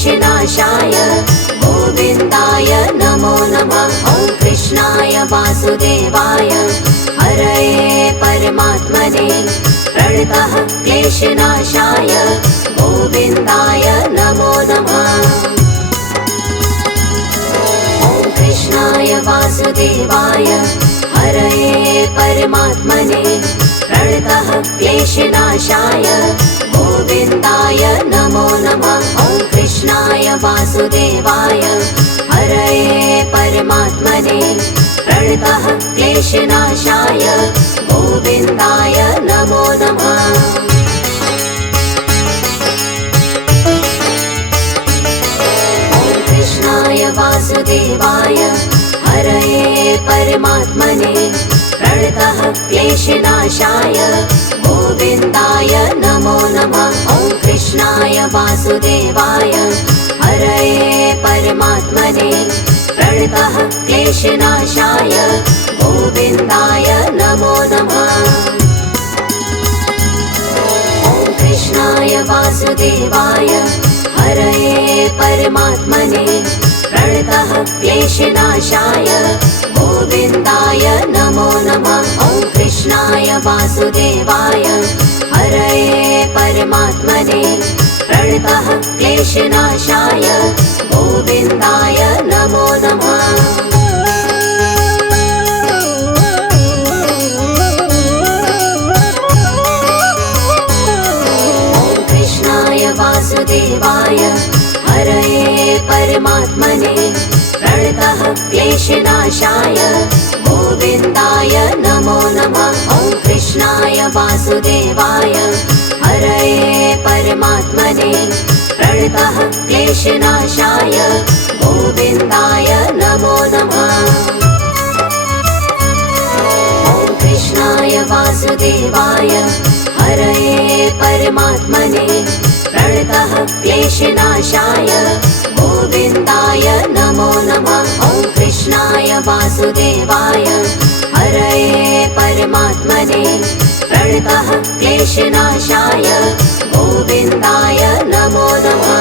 क्लेशनाशाय गोविन्दाय नमो नमः। ॐ कृष्णाय वासुदेवाय हरये परमात्मने प्रणतः क्लेशनाशाय गोविन्दाय नमो नमः। ॐ कृष्णाय वासुदेवाय हरये परमात्मने प्रणतः क्लेशनाशाय गोविन्दाय नमो नमः। ॐ कृष्णाय वासुदेवाय हरये परमात्मने प्रणतः क्लेशनाशाय गोविन्दाय नमो नमः। ॐ कृष्णाय वासुदेवाय हरये परमात्मने प्रणतः क्लेशनाशाय गोविन्दाय नमो नमः। ॐ कृष्णाय वासुदेवाय हरये परमात्मने प्रणतः क्लेशनाशाय गोविन्दाय नमो नमः। ॐ कृष्णाय वासुदेवाय हरये परमात्मने प्रणतः क्लेशनाशाय गोविन्दाय नमो नमः। ॐ कृष्णाय वासुदेवाय हरये परमात्मने प्रणतः क्लेशनाशाय गोविन्दाय नमो नमः। ॐ कृष्णाय वासुदेवाय हरये परमात्मने प्रणतः क्लेशनाशाय गोविन्दाय नमो नमः। ॐ कृष्णाय वासुदेवाय हरये परमात्मने प्रणतः क्लेशनाशाय गोविन्दाय नमो नमः। ॐ कृष्णाय वासुदेवाय हरये परमात्मने प्रणतः क्लेशनाशाय गोविन्दाय नमो नमः। ॐ कृष्णाय वासुदेवाय हरये परमात्मने प्रणतः क्लेशनाशाय गोविन्दाय नमो नमः।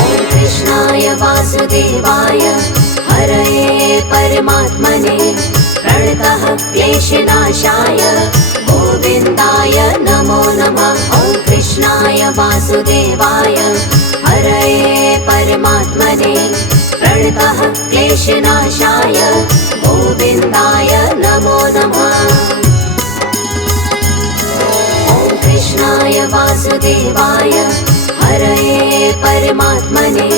ॐ कृष्णाय वासुदेवाय हरये परमात्मने प्रणतः क्लेशनाशाय गोविन्दाय नमो नमः। ॐ कृष्णाय वासुदेवाय हरये परमात्मने प्रणतः क्लेशनाशाय गोविन्दाय नमो नमः। ॐ कृष्णाय वासुदेवाय हरये परमात्मने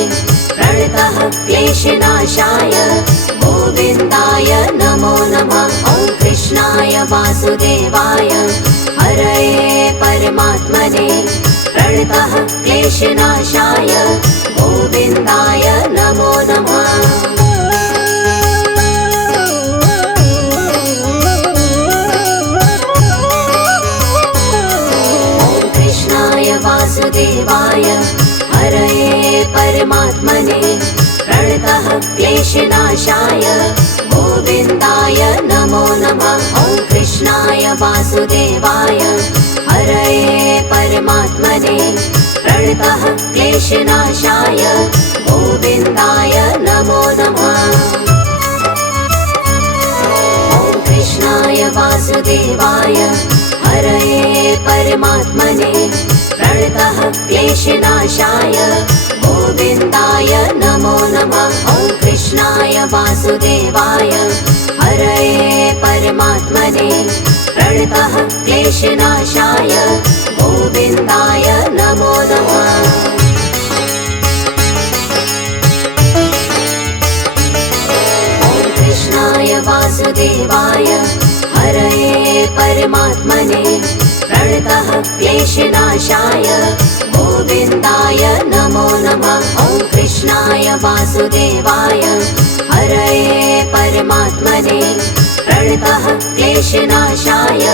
प्रणतः क्लेशनाशाय गोविन्दाय नमो नमः। ॐ कृष्णाय वासुदेवाय हरये परमात्मने प्रणतः क्लेशनाशाय गोविन्दाय नमो नमः। ॐ कृष्णाय वासुदेवाय हरये परमात्मने प्रणतः क्लेशनाशाय गोविन्दाय नमो नमः। ॐ कृष्णाय वासुदेवाय हरये परमात्मने प्रणतः क्लेशनाशाय गोविन्दाय नमो नमः। ॐ कृष्णाय वासुदेवाय हरये परमात्मने प्रणतः क्लेशनाशाय गोविन्दाय नमो नमः। ॐ कृष्णाय वासुदेवाय हरये परमात्मने प्रणतः क्लेशनाशाय गोविन्दाय नमो नमः। ॐ कृष्णाय वासुदेवाय हरये परमात्मने प्रणतः क्लेशनाशाय गोविन्दाय नमो नमः। ॐ कृष्णाय वासुदेवाय हरये परमात्मने प्रणतः क्लेशनाशाय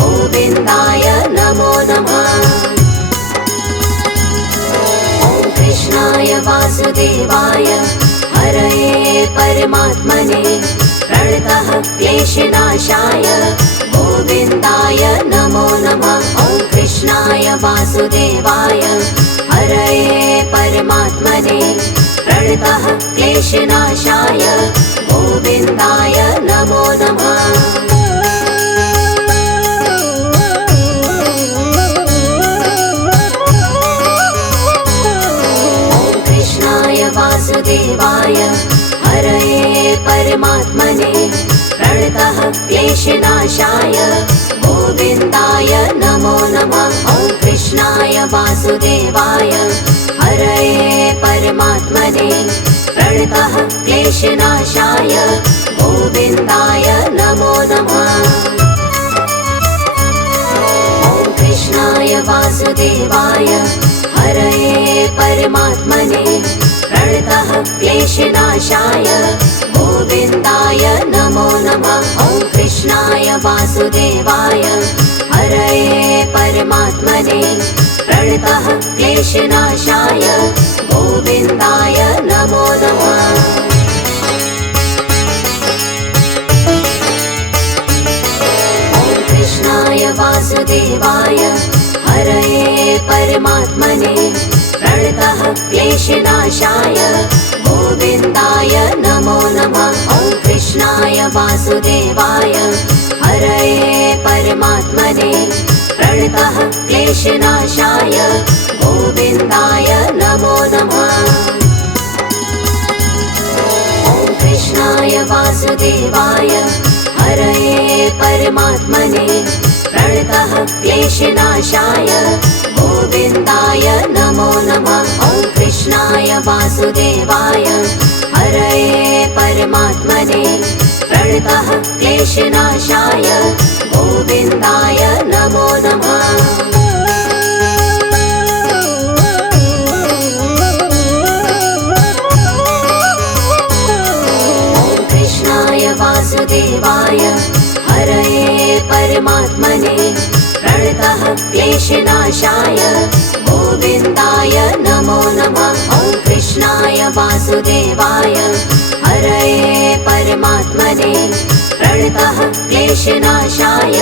गोविन्दाय नमो नमः। ॐ कृष्णाय वासुदेवाय हरये परमात्मने प्रणतः क्लेशनाशाय गोविन्दाय नमो नमः। वासुदेवाय हरये परमात्मने प्रणतः क्लेशनाशाय गोविन्दाय नमो नमः। वासुदेवाय हरये परमात्मने प्रणतः क्लेशनाशाय गोविन्दाय नमो नमः। ॐ कृष्णाय वासुदेवाय हरये परमात्मने प्रणतः क्लेशनाशाय गोविन्दाय नमो नमः। ॐ कृष्णाय वासुदेवाय हरये परमात्मने प्रणतः क्लेशनाशाय गोविन्दाय नमो नमः। ॐ कृष्णाय वासुदेवाय हरये परमात्मने प्रणतः क्लेशनाशाय गोविन्दाय नमो नमः। ॐ कृष्णाय वासुदेवाय हरये परमात्मने प्रणतः क्लेशनाशाय गोविन्दाय नमो नमः। ॐ कृष्णाय वासुदेवाय हरये परमात्मने प्रणतः क्लेशनाशाय गोविन्दाय नमो नमः। ॐ कृष्णाय वासुदेवाय हरये परमात्मने प्रणतः क्लेशनाशाय गोविन्दाय नमो नमः। ॐ कृष्णाय वासुदेवाय हरये परमात्मने प्रणतः क्लेशनाशाय गोविन्दाय नमो नमः। ॐ कृष्णाय वासुदेवाय हरये परमात्मने प्रणतः क्लेशनाशाय गोविन्दाय नमो नमः। ॐ कृष्णाय वासुदेवाय हरये परमात्मने प्रणतः क्लेशनाशाय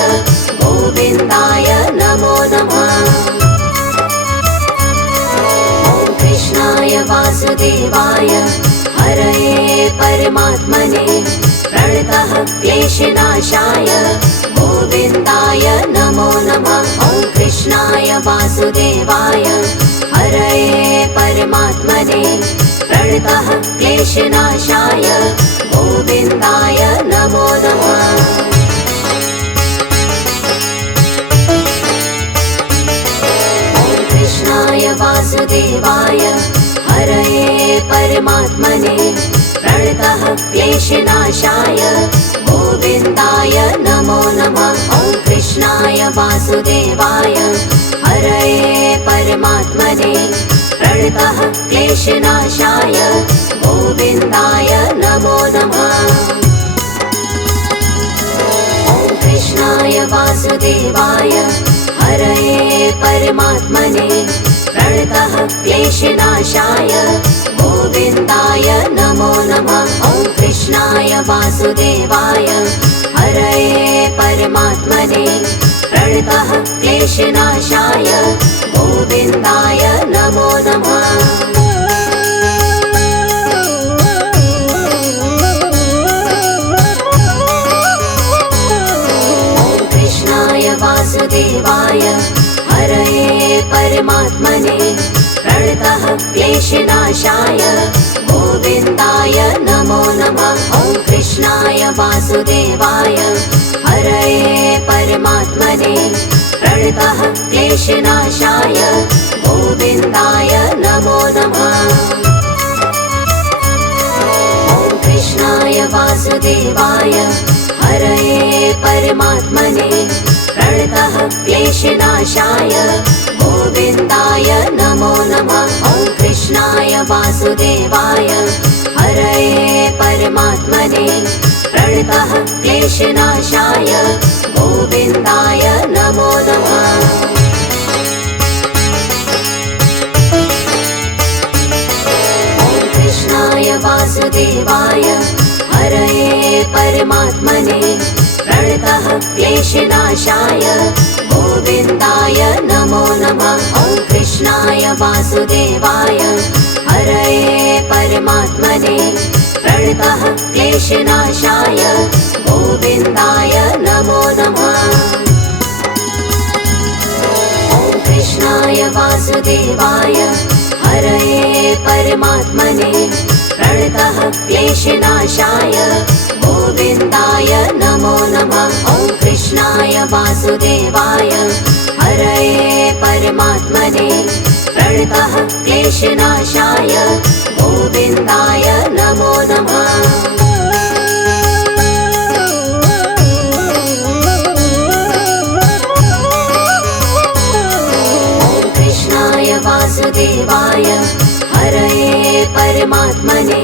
गोविन्दाय नमो नमः। ॐ कृष्णाय वासुदेवाय हरये परमात्मने प्रणतः क्लेशनाशाय गोविन्दाय नमो नमः। ॐ कृष्णाय वासुदेवाय हरये परमात्मने प्रणतः क्लेशनाशाय गोविन्दाय नमो नमः। ॐ कृष्णाय वासुदेवाय हरये परमात्मने प्रणतः क्लेशनाशाय गोविन्दाय नमो नमः। ॐ कृष्णाय वासुदेवाय हरये परमात्मने प्रणतः क्लेशनाशाय गोविन्दाय नमो नमः। ॐ कृष्णाय वासुदेवाय हरये परमात्मने प्रणतः क्लेशनाशाय गोविन्दाय नमो नमः। ॐ कृष्णाय वासुदेवाय हरये परमात्मने प्रणतः क्लेशनाशाय गोविन्दाय नमो नमः। ॐ कृष्णाय वासुदेवाय हरये परमात्मने प्रणतः क्लेशनाशाय गोविन्दाय नमो नमः। ॐ कृष्णाय वासुदेवाय हरये परमात्मने प्रणतः क्लेशनाशाय गोविन्दाय नमो नमः। ॐ कृष्णाय वासुदेवाय हरये परमात्मने प्रणतः क्लेशनाशाय गोविन्दाय नमो नमः। ॐ कृष्णाय वासुदेवाय हरये परमात्मने प्रणतः क्लेशनाशाय गोविन्दाय नमो नमः। ॐ कृष्णाय वासुदेवाय हरये परमात्मने प्रणतः क्लेशनाशाय गोविन्दाय नमो नमः। नमः। ॐ कृष्णाय वासुदेवाय हरये परमात्मने प्रणतः क्लेशनाशाय गोविन्दाय नमो नमः। ॐ कृष्णाय वासुदेवाय हरये परमात्मने प्रणतः क्लेशनाशाय गोविन्दाय नमो नमः। ॐ कृष्णाय वासुदेवाय हरये परमात्मने प्रणतः क्लेशनाशाय गोविन्दाय नमो नमः। ॐ कृष्णाय वासुदेवाय हरये परमात्मने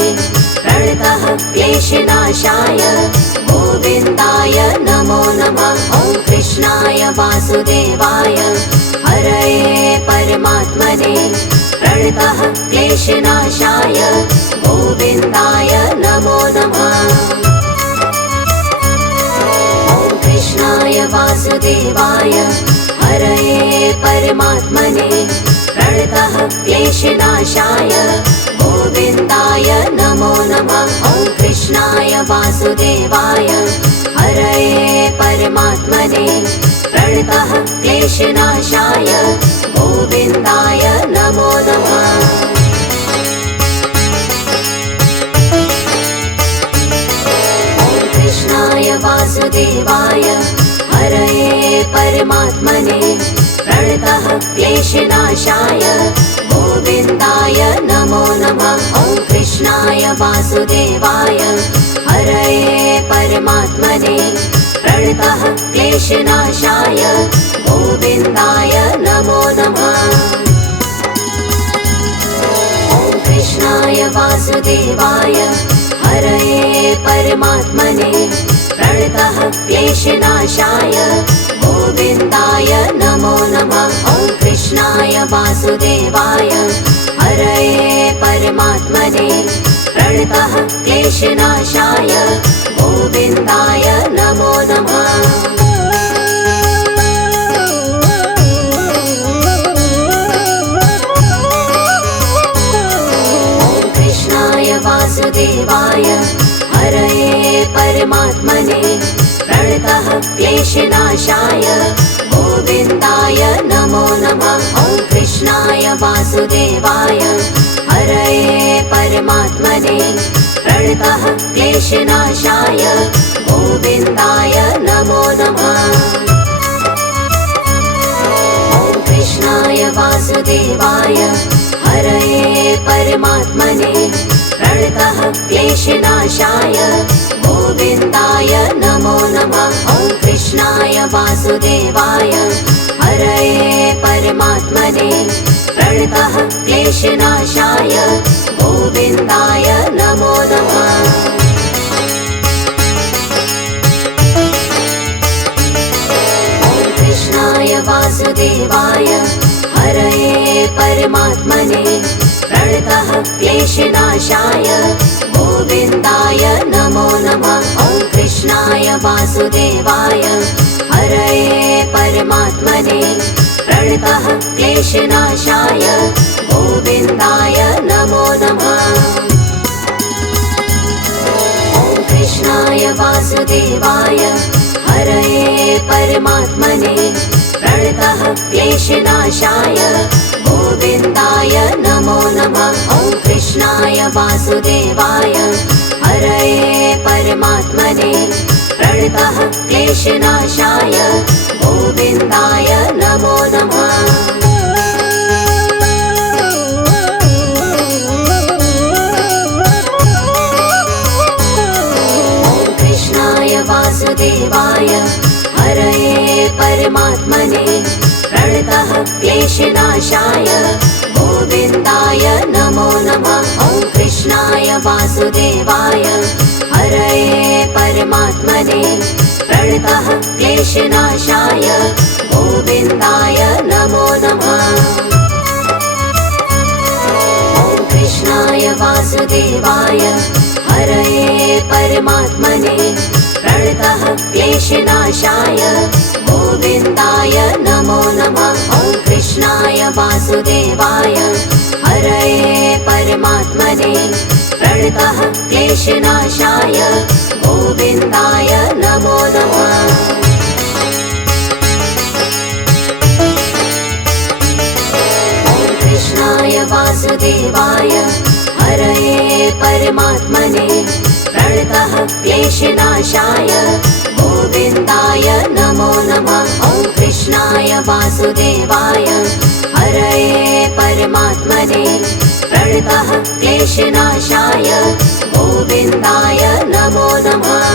प्रणतः क्लेशनाशाय गोविन्दाय नमो नमः। ॐ कृष्णाय वासुदेवाय हरये परमात्मने प्रणतः क्लेशनाशाय गोविन्दाय नमो नमः। ॐ कृष्णाय वासुदेवाय हरये परमात्मने प्रणतः क्लेशनाशाय गोविन्दाय नमो नमः। ॐ कृष्णाय वासुदेवाय हरये परमात्मने प्रणतः क्लेशनाशाय गोविन्दाय नमो नमः। ॐ कृष्णाय वासुदेवाय हरये परमात्मने प्रणतः क्लेशनाशाय गोविन्दाय नमो नमः। ॐ कृष्णाय वासुदेवाय हरये परमात्मने प्रणतः क्लेशनाशाय गोविन्दाय नमो नमः। ॐ कृष्णाय वासुदेवाय हरये परमात्मने प्रणतः क्लेशनाशाय गोविन्दाय नमो नमः। ॐ कृष्णाय वासुदेवाय हरये परमात्मने प्रणतः क्लेशनाशाय गोविन्दाय नमो नमः। ॐ कृष्णाय वासुदेवाय हरये परमात्मने प्रणतः क्लेशनाशाय गोविन्दाय नमो नमः। ॐ कृष्णाय वासुदेवाय हरये परमात्मने प्रणतः क्लेशनाशाय गोविन्दाय नमो नमः। ॐ कृष्णाय वासुदेवाय हरये परमात्मने प्रणतः क्लेशनाशाय गोविन्दाय नमो नमः। ॐ कृष्णाय वासुदेवाय हरये परमात्मने प्रणतः क्लेशनाशाय गोविन्दाय नमो नमः। ॐ कृष्णाय वासुदेवाय हरये परमात्मने प्रणतः क्लेशनाशाय गोविन्दाय नमो नमः। ॐ कृष्णाय वासुदेवाय हरये परमात्मने प्रणतः क्लेशनाशाय गोविन्दाय नमो नमः। ॐ कृष्णाय वासुदेवाय हरये परमात्मने प्रणतः क्लेशनाशाय गोविन्दाय नमो नमः। ॐ कृष्णाय वासुदेवाय हरये परमात्मने प्रणतः क्लेशनाशाय गोविन्दाय नमो नमः। ॐ कृष्णाय वासुदेवाय हरये परमात्मने प्रणतः क्लेशनाशाय गोविन्दाय नमो नमः। ॐ कृष्णाय वासुदेवाय हरये परमात्मने प्रणतः क्लेशनाशाय गोविन्दाय नमो नमः। ॐ कृष्णाय वासुदेवाय हरये परमात्मने प्रणतः क्लेशनाशाय गोविन्दाय नमो नमः। ॐ कृष्णाय वासुदेवाय हरये परमात्मने प्रणतः क्लेशनाशाय गोविन्दाय नमो नमः। कृष्णाय वासुदेवाय हरये परमात्मने प्रणतः क्लेशनाशाय गोविन्दाय नमो नमः। ॐ कृष्णाय वासुदेवाय हरये परमात्मने प्रणतः क्लेशनाशाय गोविन्दाय नमो नमः।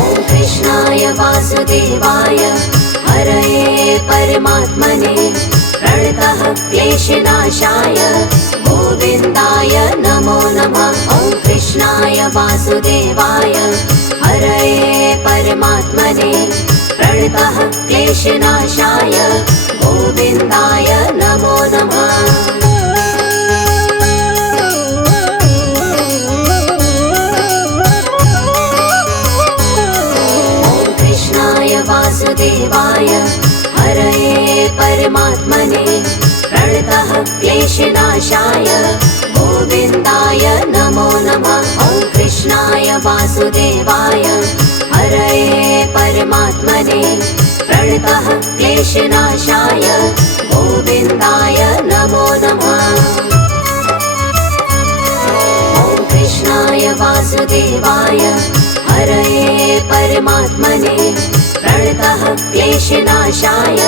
ॐ कृष्णाय वासुदेवाय हरये परमात्मने प्रणतः क्लेशनाशाय गोविन्दाय नमो नमः। ॐ कृष्णाय वासुदेवाय हरये परमात्मने प्रणतः क्लेशनाशाय गोविन्दाय नमो नमः। वासुदेवाय हरये परमात्मने प्रणतः क्लेशनाशाय गोविन्दाय नमो नमः। ॐ कृष्णाय वासुदेवाय हरये परमात्मने प्रणतः क्लेशनाशाय गोविन्दाय नमो नमः। ॐ कृष्णाय वासुदेवाय हरये परमात्मने प्रणतः क्लेशनाशाय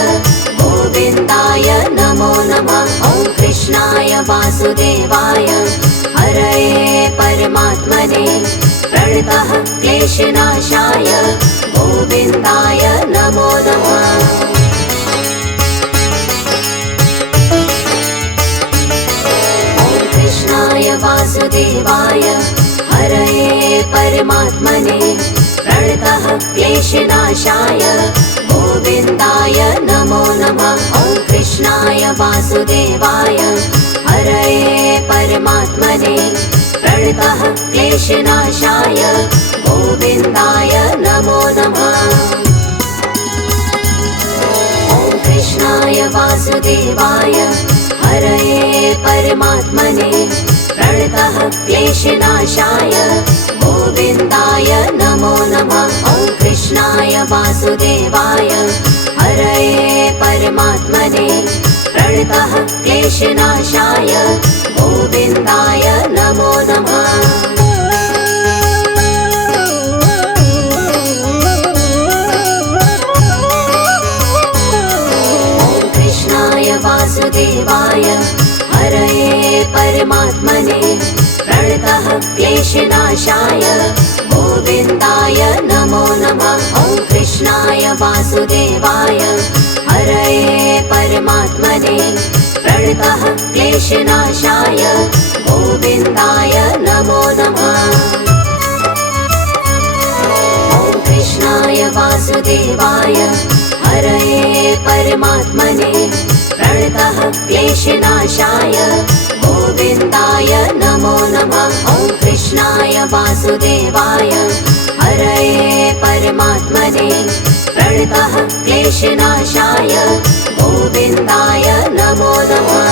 गोविन्दाय नमो नमः। ॐ कृष्णाय वासुदेवाय हरये परमात्मने प्रणतः क्लेशनाशाय गोविन्दाय नमो नमः। ॐ कृष्णाय वासुदेवाय हरये परमात्मने प्रणतः क्लेशनाशाय गोविन्दाय नमो नमः। ॐ कृष्णाय वासुदेवाय हरये परमात्मने प्रणतः क्लेशनाशाय गोविन्दाय नमो नमः। ॐ कृष्णाय वासुदेवाय हरये परमात्मने प्रणतः क्लेशनाशाय गोविन्दाय नमो नमः। ॐ कृष्णाय वासुदेवाय हरये परमात्मने प्रणतः क्लेशनाशाय गोविन्दाय नमो नमः। ॐ कृष्णाय वासुदेवाय हरये परमात्मने प्रणतः क्लेशनाशाय गोविन्दाय नमो नमः। ॐ कृष्णाय वासुदेवाय हरये परमात्मने प्रणतः क्लेशनाशाय गोविन्दाय नमो नमः। ॐ कृष्णाय वासुदेवाय हरये परमात्मने प्रणतः क्लेशनाशाय गोविन्दाय नमो नमः। ॐ कृष्णाय वासुदेवाय हरये परमात्मने प्रणतः क्लेशनाशाय गोविन्दाय नमो नमः।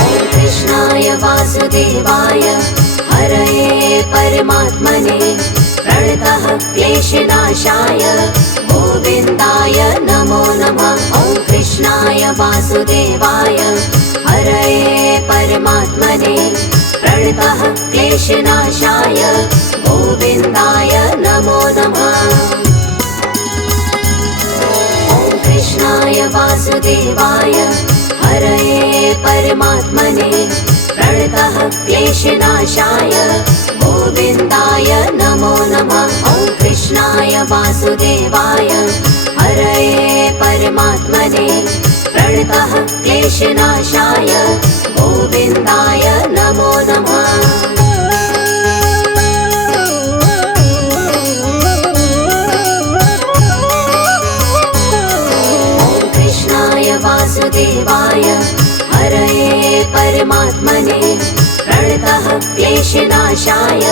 ॐ कृष्णाय वासुदेवाय हरये परमात्मने प्रणतः क्लेशनाशाय गोविन्दाय नमो नमः। ॐ कृष्णाय वासुदेवाय हरये परमात्मने प्रणतः क्लेशनाशाय गोविन्दाय नमो नमः। ॐ कृष्णाय वासुदेवाय हरये परमात्मने प्रणतः क्लेशनाशाय गोविन्दाय नमो नमः। ॐ कृष्णाय वासुदेवाय हरये परमात्मने प्रणतः क्लेशनाशाय गोविन्दाय नमो नमः। ॐ कृष्णाय वासुदेवाय हरये परमात्मने प्रणतः क्लेशनाशाय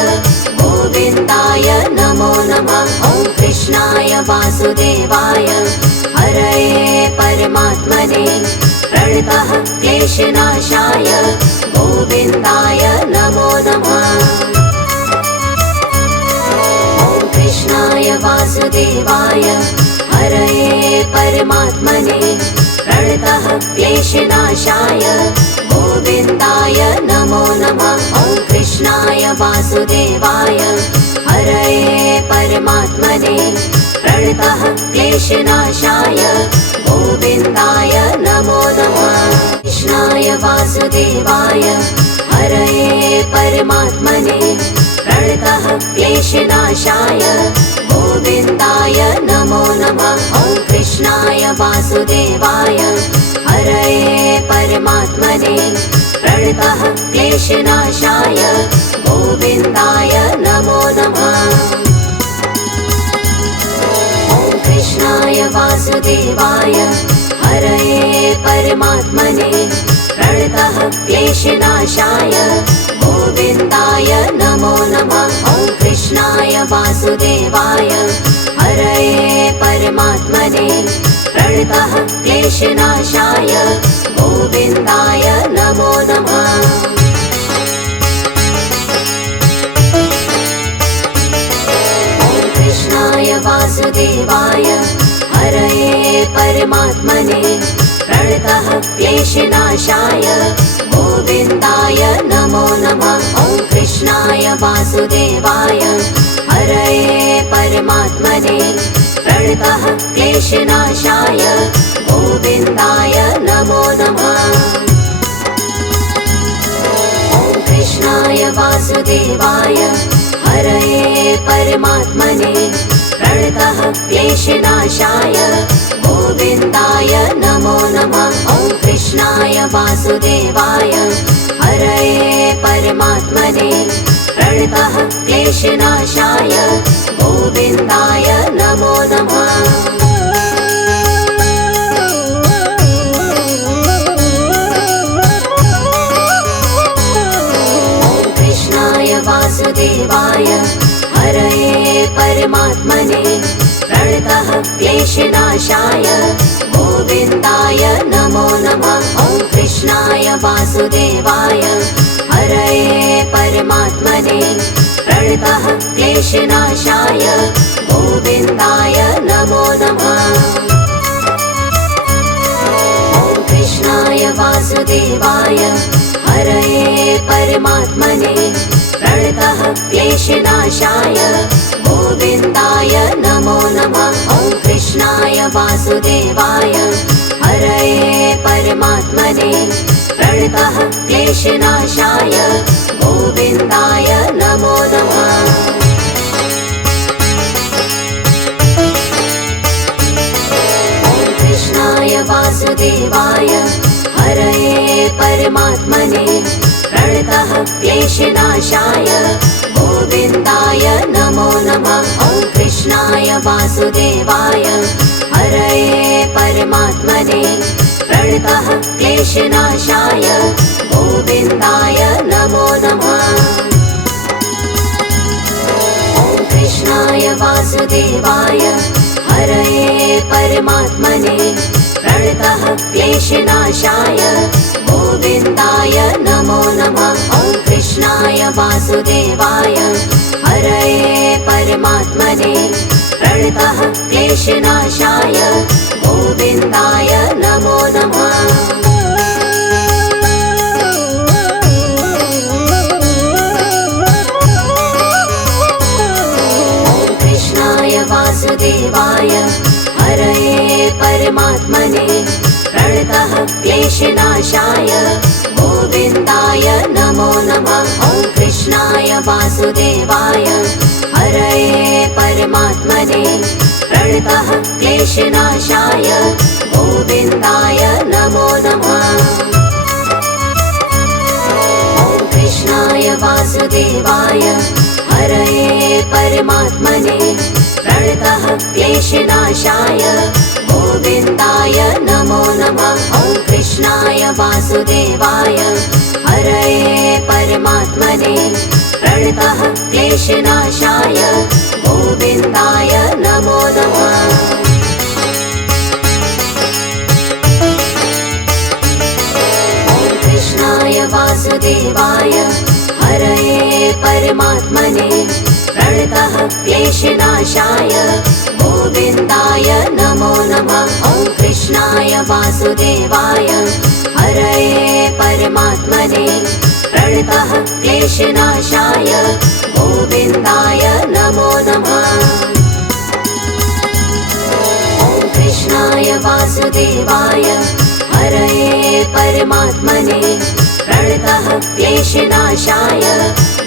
गोविन्दाय नमो नमः। नमः। ॐ कृष्णाय वासुदेवाय हरये परमात्मने प्रणतः क्लेशनाशाय गोविन्दाय नमो नमः। ॐ कृष्णाय वासुदेवाय हरये परमात्मने प्रणतः क्लेशनाशाय गोविन्दाय नमो नमः। ॐ कृष्णाय वासुदेवाय हरये परमात्मने प्रणतः क्लेशनाशाय गोविन्दाय नमो नमः। कृष्णाय वासुदेवाय हरये परमात्मने प्रणतः क्लेशनाशाय गोविन्दाय नमो नमः। ॐ कृष्णाय वासुदेवाय हरये परमात्मने प्रणतः क्लेशनाशाय गोविन्दाय नमो नमः। ॐ कृष्णाय वासुदेवाय हरये परमात्मने प्रणतः क्लेशनाशाय गोविन्दाय नमो नमः। ॐ कृष्णाय वासुदेवाय हरये परमात्मने प्रणतः क्लेशनाशाय गोविन्दाय नमो नमः। ॐ कृष्णाय वासुदेवाय हरये परमात्मने प्रणतः क्लेशनाशाय गोविन्दाय नमो नमः। ॐ कृष्णाय वासुदेवाय हरये परमात्मने प्रणतः क्लेशनाशाय गोविन्दाय नमो नमः। ॐ कृष्णाय वासुदेवाय हरये परमात्मने प्रणतः क्लेशनाशाय गोविन्दाय नमो नमः। ॐ कृष्णाय वासुदेवाय हरये परमात्मने प्रणतः क्लेशनाशाय गोविन्दाय नमो नमः। ॐ कृष्णाय वासुदेवाय हरये परमात्मने प्रणतः क्लेशनाशाय गोविन्दाय नमो नमः। ॐ कृष्णाय वासुदेवाय हरये परमात्मने प्रणतः क्लेशनाशाय गोविन्दाय नमो नमः। ॐ कृष्णाय वासुदेवाय हरये परमात्मने प्रणतः क्लेशनाशाय गोविन्दाय नमो नमः। ॐ कृष्णाय वासुदेवाय हरये परमात्मने प्रणतः क्लेशनाशाय गोविन्दाय नमो नमः। ॐ कृष्णाय वासुदेवाय हरये परमात्मने प्रणतः क्लेशनाशाय गोविन्दाय नमो नमः। ॐ कृष्णाय वासुदेवाय हरये परमात्मने प्रणतः क्लेशनाशाय गोविन्दाय नमो नमः। ॐ कृष्णाय वासुदेवाय हरये परमात्मने प्रणतः क्लेशनाशाय गोविन्दाय नमो नमः। ॐ कृष्णाय वासुदेवाय हरये परमात्मने प्रणतः क्लेशनाशाय गोविन्दाय नमो नमः। ॐ कृष्णाय वासुदेवाय हरये परमात्मने प्रणतः क्लेशनाशाय गोविन्दाय नमो नमः। ॐ कृष्णाय वासुदेवाय हरये परमात्मने प्रणतः क्लेशनाशाय गोविन्दाय नमो नमः। ॐ कृष्णाय वासुदेवाय हरये परमात्मने प्रणतः क्लेशनाशाय गोविन्दाय नमो नमः। ॐ कृष्णाय वासुदेवाय हरये परमात्मने प्रणतः क्लेशनाशाय गोविन्दाय परमात्मने प्रणतः क्लेशनाशाय गोविन्दाय नमो नमः। ॐ कृष्णाय वासुदेवाय हरये परमात्मने प्रणतः क्लेशनाशाय गोविन्दाय नमो नमः। ॐ कृष्णाय वासुदेवाय हरये परमात्मने प्रणतः क्लेशनाशाय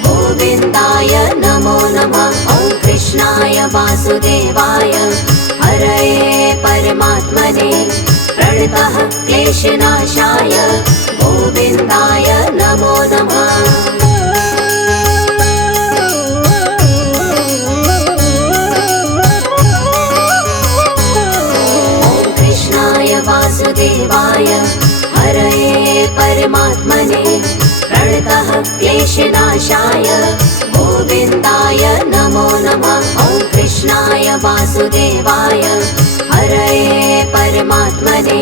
गोविन्दाय नमो नमः। ॐ कृष्णाय वासुदेवाय हरये परमात्मने प्रणतः क्लेशनाशाय गोविन्दाय नमो नमः। ॐ कृष्णाय वासुदेवाय हरये परमात्मने प्रणतः क्लेशनाशाय गोविन्दाय नमो नमः। ॐ कृष्णाय वासुदेवाय हरये परमात्मने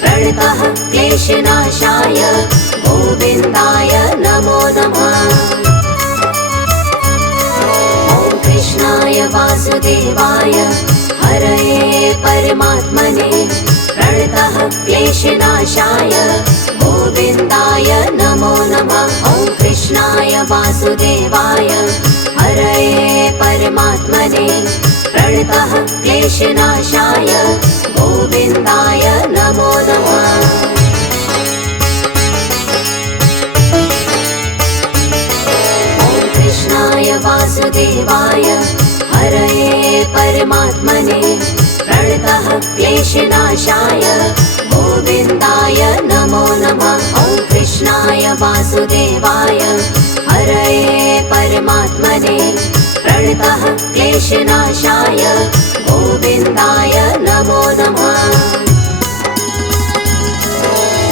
प्रणतः क्लेशनाशाय गोविन्दाय नमो नमः। ॐ कृष्णाय वासुदेवाय हरये परमात्मने प्रणतः क्लेशनाशाय गोविन्दाय नमो नमः। ॐ कृष्णाय वासुदेवाय हरये परमात्मने प्रणतः क्लेशनाशाय गोविन्दाय नमो नमः। ॐ कृष्णाय वासुदेवाय हरये परमात्मने प्रणतः क्लेशनाशाय गोविन्दाय नमो नमः। ॐ कृष्णाय वासुदेवाय हरये परमात्मने प्रणतः क्लेशनाशाय गोविन्दाय नमो नमः।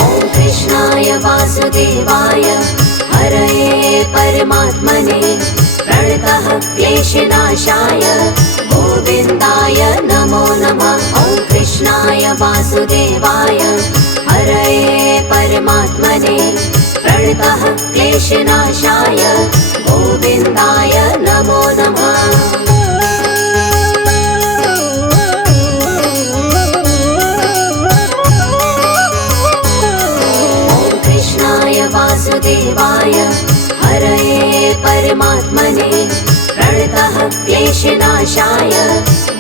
ॐ कृष्णाय वासुदेवाय हरये परमात्मने प्रणतः क्लेशनाशाय गोविन्दाय नमो नमः। ॐ कृष्णाय वासुदेवाय हरये परमात्मने प्रणतः क्लेशनाशाय गोविन्दाय नमो नमः। ॐ कृष्णाय वासुदेवाय हरये परमात्मने प्रणतः क्लेशनाशाय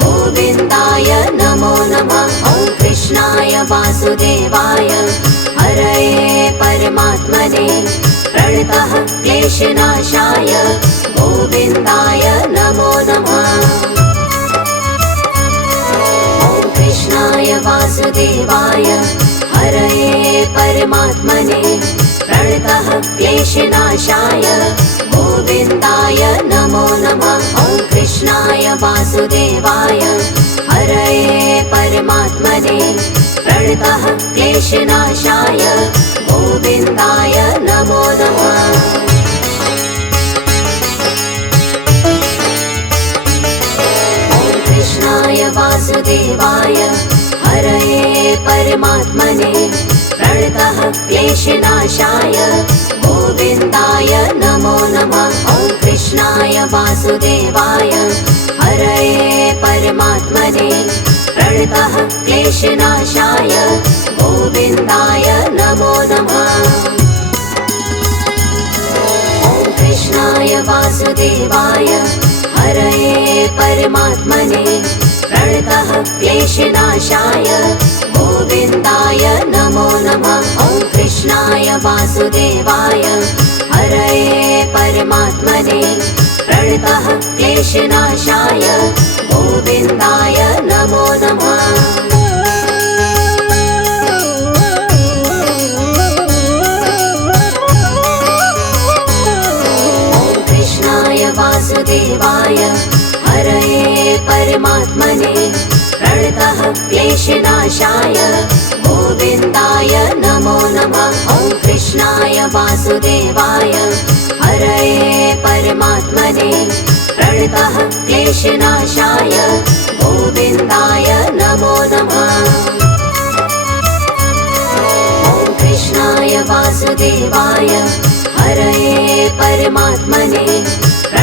गोविन्दाय नमो नमः। ॐ कृष्णाय वासुदेवाय हरये परमात्मने प्रणतः क्लेशनाशाय गोविन्दाय नमो नमः। ॐ कृष्णाय वासुदेवाय हरये परमात्मने प्रणतः क्लेशनाशाय गोविन्दाय नमो नमः। ॐ कृष्णाय वासुदेवाय हरये परमात्मने प्रणतः क्लेशनाशाय गोविन्दाय नमो नमः। ॐ कृष्णाय वासुदेवाय हरये परमात्मने प्रणतः क्लेशनाशाय गोविन्दाय नमो नमः। ॐ कृष्णाय वासुदेवाय हरये परमात्मने प्रणतः क्लेशनाशाय गोविन्दाय नमो नमः। ॐ कृष्णाय वासुदेवाय हरये परमात्मने प्रणतः क्लेशनाशाय गोविन्दाय नमो नमः। ॐ कृष्णाय वासुदेवाय हरये परमात्मने प्रणतः क्लेशनाशाय गोविन्दाय नमो नमः। ॐ कृष्णाय वासुदेवाय हरये परमात्मने प्रणतः क्लेशनाशाय गोविन्दाय नमो नमः। ॐ कृष्णाय वासुदेवाय हरये परमात्मने प्रणतः क्लेशनाशाय गोविन्दाय नमो नमः। ॐ कृष्णाय वासुदेवाय हरये परमात्मने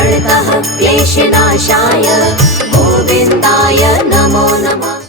प्रणतः क्लेशनाशाय गोविन्दाय नमो नमः।